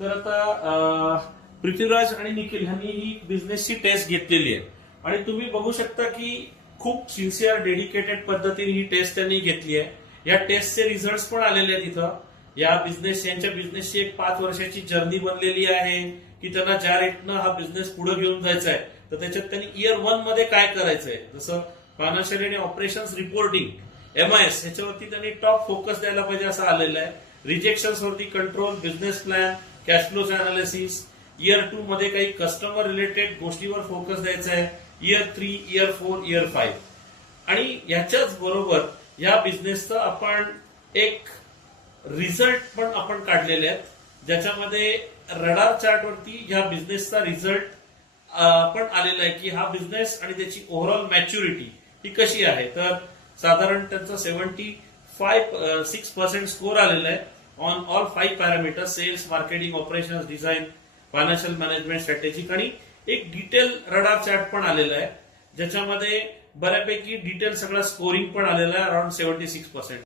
तर आता पृथ्वीराज आणि निखिल यांनी ही बिझनेसची टेस्ट घेतलेली आहे आणि तुम्ही बघू शकता की खूप सिन्सिअर डेडिकेटेड पद्धतीने ही टेस्ट त्यांनी घेतली आहे। या टेस्टचे रिझल्ट पण आलेले आहेत इथं। यांच्या बिझनेसची एक 5 वर्षाची जर्नी बनलेली आहे की त्यांना ज्या रेटनं हा बिझनेस पुढे घेऊन जायचा आहे तर त्याच्यात त्यांनी इयर 1 मध्ये काय करायचंय, जसं फायनान्शियल आणि ऑपरेशन्स रिपोर्टिंग MIS ह्याच्यावरती त्यांनी टॉप फोकस द्यायला पाहिजे असं आलेलं आहे। रिजेक्शन्स वरती control, business plan, cash flows analysis, year 2 मध्ये काही कस्टमर रिलेटेड गोष्टीवर फोकस द्यायचा आहे, इयर 3, इयर 4, इयर 5। आणि याच्याच बरोबर या बिझनेसचं आपण एक रिझल्ट पण आपण काढलेले आहेत, ज्याच्यामध्ये रडार चार्ट वरती ह्या बिझनेसचा रिझल्ट पण आलेला आहे की हा बिझनेस आणि त्याची ओव्हरऑल मॅच्युरिटी ही कशी आहे। तर साधारण त्यांचा 76% स्कोर आलेला आहे on all 5 parameters, sales, marketing, operations, design, financial management, strategic, आणि एक डिटेल रडार चार्ट पण आलेला आहे ज्याच्यामध्ये बऱ्यापैकी डिटेल सगळा स्कोरिंग पण आलेला आहे, अराउंड 76%।